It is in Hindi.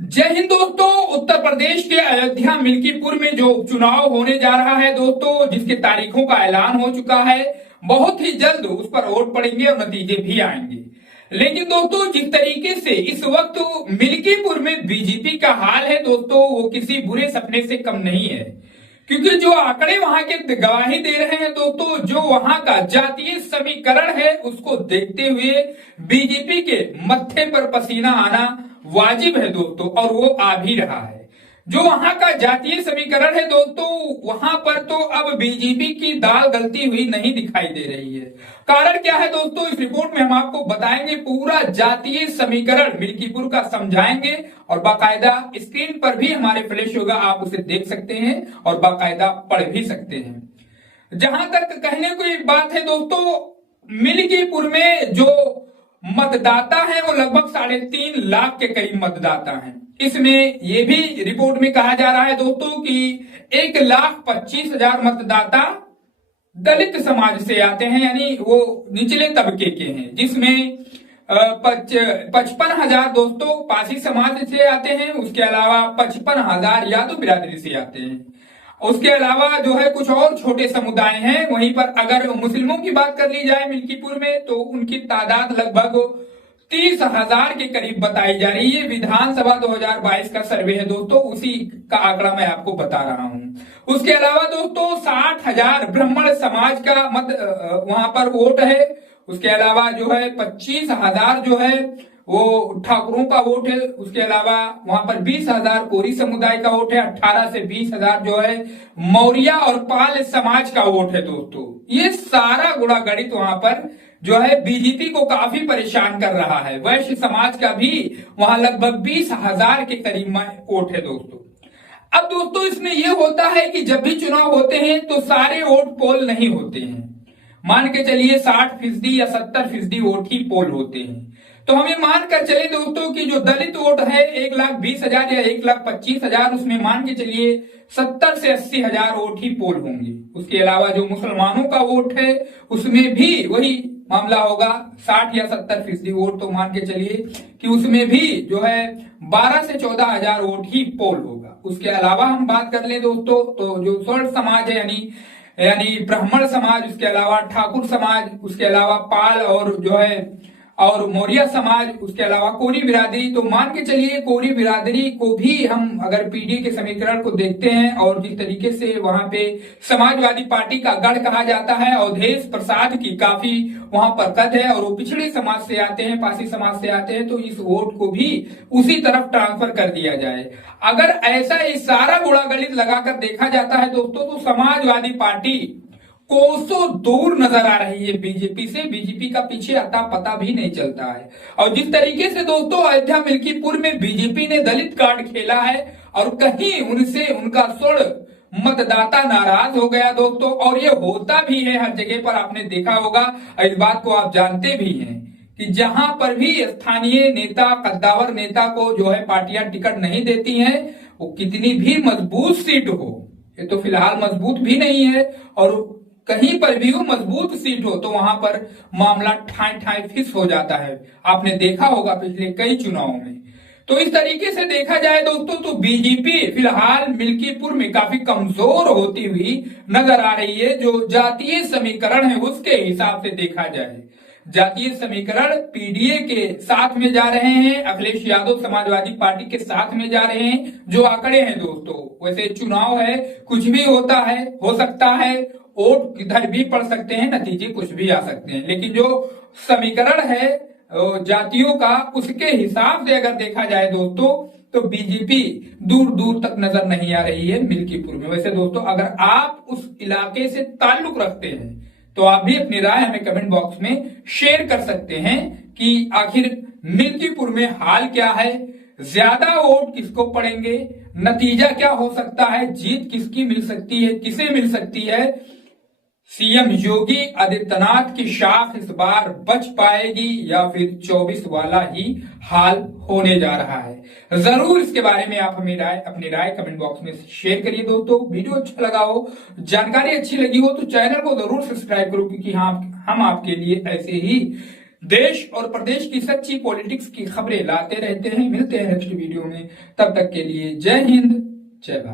जय हिंद दोस्तों। उत्तर प्रदेश के अयोध्या मिल्कीपुर में जो उपचुनाव होने जा रहा है दोस्तों, जिसके तारीखों का ऐलान हो चुका है, बहुत ही जल्द उस पर वोट पड़ेंगे और नतीजे भी आएंगे। लेकिन दोस्तों, जिस तरीके से इस वक्त मिल्कीपुर में बीजेपी का हाल है दोस्तों, वो किसी बुरे सपने से कम नहीं है। क्योंकि जो आंकड़े वहां के गवाही दे रहे हैं दोस्तों, जो वहां का जातीय समीकरण है, उसको देखते हुए बीजेपी के मत्थे पर पसीना आना वाजिब है दोस्तों, और वो आ भी रहा है। जो वहां का जातीय समीकरण है दोस्तों, वहां पर तो अब बीजेपी की दाल गलती हुई नहीं दिखाई दे रही है। कारण क्या है दोस्तों, इस रिपोर्ट में हम आपको बताएंगे। पूरा जातीय समीकरण मिल्कीपुर का समझाएंगे और बाकायदा स्क्रीन पर भी हमारे फ्लैश होगा, आप उसे देख सकते हैं और बाकायदा पढ़ भी सकते हैं। जहां तक कहने को एक बात है दोस्तों, मिल्कीपुर में जो मतदाता है वो लगभग 3.5 लाख के करीब मतदाता हैं। इसमें ये भी रिपोर्ट में कहा जा रहा है दोस्तों कि 1,25,000 मतदाता दलित समाज से आते हैं, यानी वो निचले तबके के हैं, जिसमें 55,000 दोस्तों पासी समाज से आते हैं। उसके अलावा 55,000 यादव बिरादरी से आते हैं। उसके अलावा जो है कुछ और छोटे समुदाय हैं। वहीं पर अगर मुस्लिमों की बात कर ली जाए मिल्कीपुर में, तो उनकी तादाद लगभग 30,000 के करीब बताई जा रही है। विधानसभा 2022 का सर्वे है दोस्तों, उसी का आंकड़ा मैं आपको बता रहा हूं। उसके अलावा दोस्तों 60,000 ब्राह्मण समाज का मत वहां पर वोट है। उसके अलावा जो है 25,000 जो है वो ठाकुरों का वोट है। उसके अलावा वहां पर 20,000 कोरी समुदाय का वोट है। 18 से 20,000 जो है मौर्य और पाल समाज का वोट है दोस्तों। ये सारा गुणा गणित वहां पर जो है बीजेपी को काफी परेशान कर रहा है। वैश्य समाज का भी वहां लगभग 20,000 के करीब वोट है दोस्तों। अब दोस्तों, इसमें यह होता है कि जब भी चुनाव होते हैं तो सारे वोट पोल नहीं होते हैं। मान के चलिए 60% या 70% वोट ही पोल होते हैं। तो हमें मान कर चले दोस्तों कि जो दलित वोट है 1,20,000 या 1,25,000, उसमें मान के चलिए 70 से 80,000 वोट ही पोल होंगे। उसके अलावा जो मुसलमानों का वोट है उसमें भी वही मामला होगा, 60 या 70% वोट। तो मान के चलिए कि उसमें भी जो है 12 से 14,000 वोट ही पोल होगा। उसके अलावा हम बात कर ले दोस्तों, तो जो स्वर्ण समाज है यानी ब्राह्मण समाज, उसके अलावा ठाकुर समाज, उसके अलावा पाल और जो है और मौर्य समाज, उसके अलावा कोरी बिरादरी, तो मान के चलिए कोरी बिरादरी को भी हम अगर पीडी के समीकरण को देखते हैं और जिस तरीके से वहां पे समाजवादी पार्टी का गढ़ कहा जाता है, अवधेश प्रसाद की काफी वहां पर कद है और वो पिछड़े समाज से आते हैं, पासी समाज से आते हैं, तो इस वोट को भी उसी तरफ ट्रांसफर कर दिया जाए। अगर ऐसा ये सारा गुणा गणित लगाकर देखा जाता है दोस्तों, तो समाजवादी पार्टी कोसों दूर नजर आ रही है बीजेपी से। बीजेपी का पीछे अता पता भी नहीं चलता है। और जिस तरीके से दोस्तों अयोध्या मिल्कीपुर में बीजेपी ने दलित कार्ड खेला है और कहीं उनसे उनका स्वर्ण मतदाता नाराज हो गया दोस्तों, और ये होता भी है हर जगह पर, आपने देखा होगा। इस बात को आप जानते भी हैं कि जहां पर भी स्थानीय नेता, कद्दावर नेता को जो है पार्टियां टिकट नहीं देती हैं, वो कितनी भी मजबूत सीट हो, ये तो फिलहाल मजबूत भी नहीं है, और कहीं पर भी वो मजबूत सीट हो तो वहां पर मामला ठाई ठाई फिस हो जाता है। आपने देखा होगा पिछले कई चुनावों में। तो इस तरीके से देखा जाए दोस्तों, तो बीजेपी फिलहाल मिल्कीपुर में काफी कमजोर होती हुई नजर आ रही है। जो जातीय समीकरण है उसके हिसाब से देखा जाए, जातीय समीकरण पीडीए के साथ में जा रहे हैं, अखिलेश यादव समाजवादी पार्टी के साथ में जा रहे हैं। जो आंकड़े हैं दोस्तों, वैसे चुनाव है, कुछ भी होता है, हो सकता है, वोट किधर भी पड़ सकते हैं, नतीजे कुछ भी आ सकते हैं, लेकिन जो समीकरण है जातियों का, उसके हिसाब से अगर देखा जाए दोस्तों, तो बीजेपी दूर दूर तक नजर नहीं आ रही है मिल्कीपुर में। वैसे दोस्तों, अगर आप उस इलाके से ताल्लुक रखते हैं तो आप भी अपनी राय हमें कमेंट बॉक्स में शेयर कर सकते हैं कि आखिर मिल्कीपुर में हाल क्या है, ज्यादा वोट किसको पड़ेंगे, नतीजा क्या हो सकता है, जीत किसकी मिल सकती है, किसे मिल सकती है। सीएम योगी आदित्यनाथ की शाख इस बार बच पाएगी या फिर 24 वाला ही हाल होने जा रहा है। जरूर इसके बारे में आप हमें अपनी राय कमेंट बॉक्स में शेयर करिए दोस्तों। वीडियो अच्छा लगा हो, जानकारी अच्छी लगी हो तो चैनल को जरूर सब्सक्राइब करो, क्योंकि हम आपके लिए ऐसे ही देश और प्रदेश की सच्ची पॉलिटिक्स की खबरें लाते रहते हैं। मिलते हैं नेक्स्ट वीडियो में, तब तक के लिए जय हिंद, जय भारत।